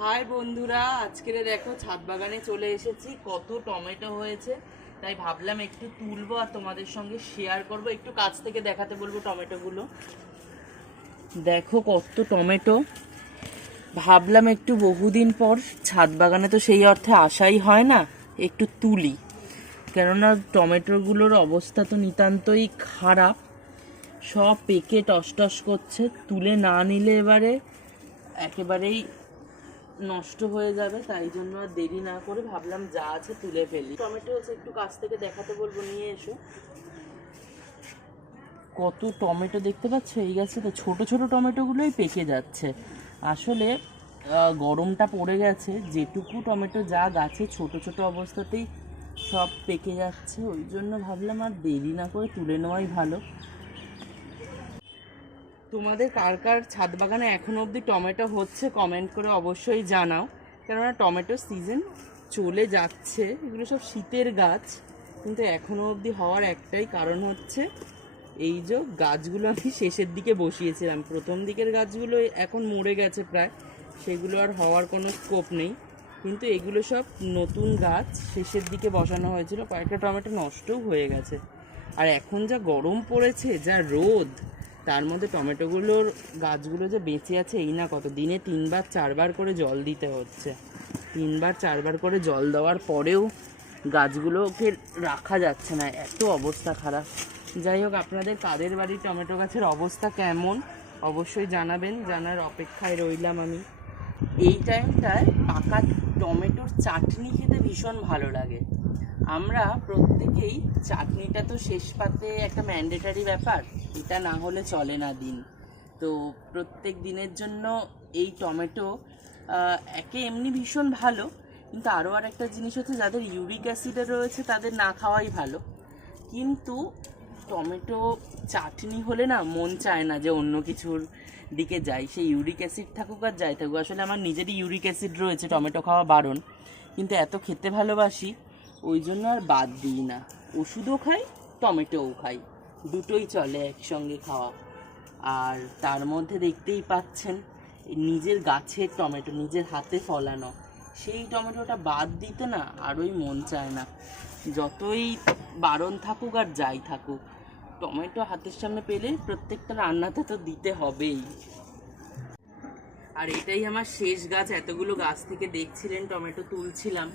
High বন্ধুরা, আজকের দেখো ছাদ বাগানে চলে এসেছি। কত টমেটো হয়েছে, তাই ভাবলাম একটু তুলবো আর তোমাদের সঙ্গে শেয়ার করব। একটু কাছ থেকে দেখাতে বলবো টমেটোগুলো। দেখো কত টমেটো। ভাবলাম একটু বহুদিন পর ছাদ বাগানে তো সেই অর্থে আসাই হয় না, একটু তুলি। কেননা টমেটোগুলোর অবস্থা তো নিতান্তই খারাপ, সব পেকে টসটস করছে। তুলে না নিলে এবারে একেবারেই নষ্ট হয়ে যাবে, তাই জন্য আর দেরি না করে ভাবলাম যা আছে তুলে ফেলি। টমেটো হচ্ছে, একটু কাছ থেকে দেখাতে বলবো, নিয়ে এসো। কত টমেটো দেখতে পাচ্ছ এই গাছে, তো ছোট ছোট টমেটোগুলোই পেকে যাচ্ছে। আসলে গরমটা পড়ে গেছে, যেটুকু টমেটো যা গাছে ছোট ছোট অবস্থাতেই সব পেকে যাচ্ছে, ওই জন্য ভাবলাম আর দেরি না করে তুলে নেওয়াই ভালো। তোমাদের কার কার ছাদ বাগানে এখনো অবধি টমেটো হচ্ছে কমেন্ট করে অবশ্যই জানাও। কেননা টমেটোর সিজন চলে যাচ্ছে, এগুলো সব শীতের গাছ, কিন্তু এখনো অবধি হওয়ার একটাই কারণ হচ্ছে এই যে গাছগুলো আমি শেষের দিকে বসিয়েছিলাম। প্রথম দিকের গাছগুলো এখন মরে গেছে প্রায়, সেগুলো আর হওয়ার কোনো স্কোপ নেই। কিন্তু এগুলো সব নতুন গাছ শেষের দিকে বসানো হয়েছিল, কয়েকটা টমেটো নষ্টও হয়ে গেছে। আর এখন যা গরম পড়েছে, যা রোদ, তার মধ্যে টমেটোগুলোর গাছগুলো যে বেঁচে আছে এই না কত, দিনে 3-4বার করে জল দিতে হচ্ছে। 3-4বার করে জল দেওয়ার পরেও গাছগুলোকে রাখা যাচ্ছে না, এত অবস্থা খারাপ। যাই হোক, আপনাদের কাদের বাড়ির টমেটো গাছের অবস্থা কেমন অবশ্যই জানাবেন, জানার অপেক্ষায় রইলাম আমি। এই টাইমটায় পাকা টমেটোর চাটনি খেতে ভীষণ ভালো লাগে। আমরা প্রত্যেকেই চাটনিটা তো শেষ পাতে একটা ম্যান্ডেটারি ব্যাপার, এটা না হলে চলে না দিন। তো প্রত্যেক দিনের জন্য এই টমেটো একে এমনি ভীষণ ভালো, কিন্তু আরও আর একটা জিনিস হচ্ছে, যাদের ইউরিক অ্যাসিডে রয়েছে তাদের না খাওয়াই ভালো। কিন্তু টমেটো চাটনি হলে না মন চায় না যে অন্য কিছুর দিকে যাই, সেই ইউরিক অ্যাসিড থাকুক আর যাই থাকুক। আসলে আমার নিজেরই ইউরিক অ্যাসিড রয়েছে, টমেটো খাওয়া বারণ, কিন্তু এত খেতে ভালোবাসি ওই জন্য আর বাদ দিই না। ওষুধও খাই, টমেটোও খাই, দুটোই চলে একসঙ্গে খাওয়া। আর তার মধ্যে দেখতেই পাচ্ছেন নিজের গাছের টমেটো, নিজের হাতে ফলানো, সেই টমেটোটা বাদ দিতে না আরোই মন চায় না, যতই বারণ থাকুক আর যাই থাকুক। টমেটো হাতের সামনে পেলে প্রত্যেকটা রান্নাতে তো দিতে হবেই। আর এটাই আমার শেষ গাছ, এতগুলো গাছ থেকে দেখছিলেন টমেটো তুলছিলাম,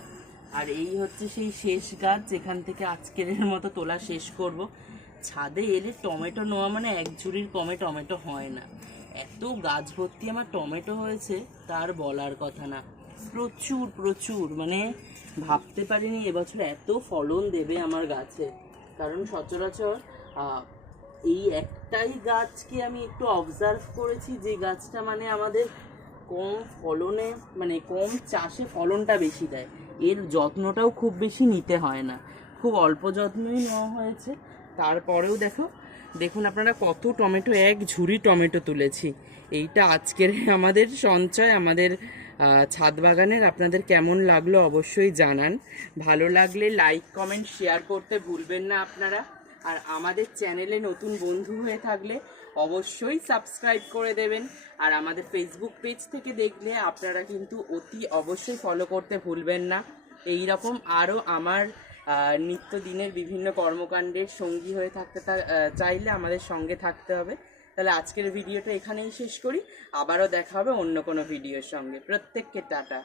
আর এই হচ্ছে সেই শেষ গাছ যেখান থেকে আজকের মতো তোলা শেষ করব। ছাদে এলে টমেটো নেওয়া মানে এক ঝুড়ির কমে টমেটো হয় না। এত গাছ ভর্তি আমার টমেটো হয়েছে, তার বলার কথা না। প্রচুর প্রচুর, মানে ভাবতে পারিনি এবছর এত ফলন দেবে আমার গাছে। কারণ সচরাচর এই একটাই গাছকে আমি একটু অবজার্ভ করেছি, যে গাছটা মানে আমাদের কম ফলনে, মানে কম চাষে ফলনটা বেশি দেয়। এর যত্নটাও খুব বেশি নিতে হয় না, খুব অল্প যত্নই নেওয়া হয়েছে। তারপরেও দেখুন আপনারা কত টমেটো, এক ঝুড়ি টমেটো তুলেছি। এইটা আজকের আমাদের সঞ্চয়, আমাদের ছাদ বাগানের। আপনাদের কেমন লাগলো অবশ্যই জানান। ভালো লাগলে লাইক কমেন্ট শেয়ার করতে ভুলবেন না আপনারা। আর আমাদের চ্যানেলে নতুন বন্ধু হয়ে থাকলে অবশ্যই সাবস্ক্রাইব করে দেবেন। আর আমাদের ফেসবুক পেজ থেকে দেখলে আপনারা কিন্তু অতি অবশ্যই ফলো করতে ভুলবেন না। এই রকম আরও আমার নিত্যদিনের বিভিন্ন কর্মকাণ্ডের সঙ্গী হয়ে থাকতে চাইলে আমাদের সঙ্গে থাকতে হবে। তাহলে আজকের ভিডিওটা এখানেই শেষ করি, আবারও দেখা হবে অন্য কোনো ভিডিওর সঙ্গে। প্রত্যেককে টাটা।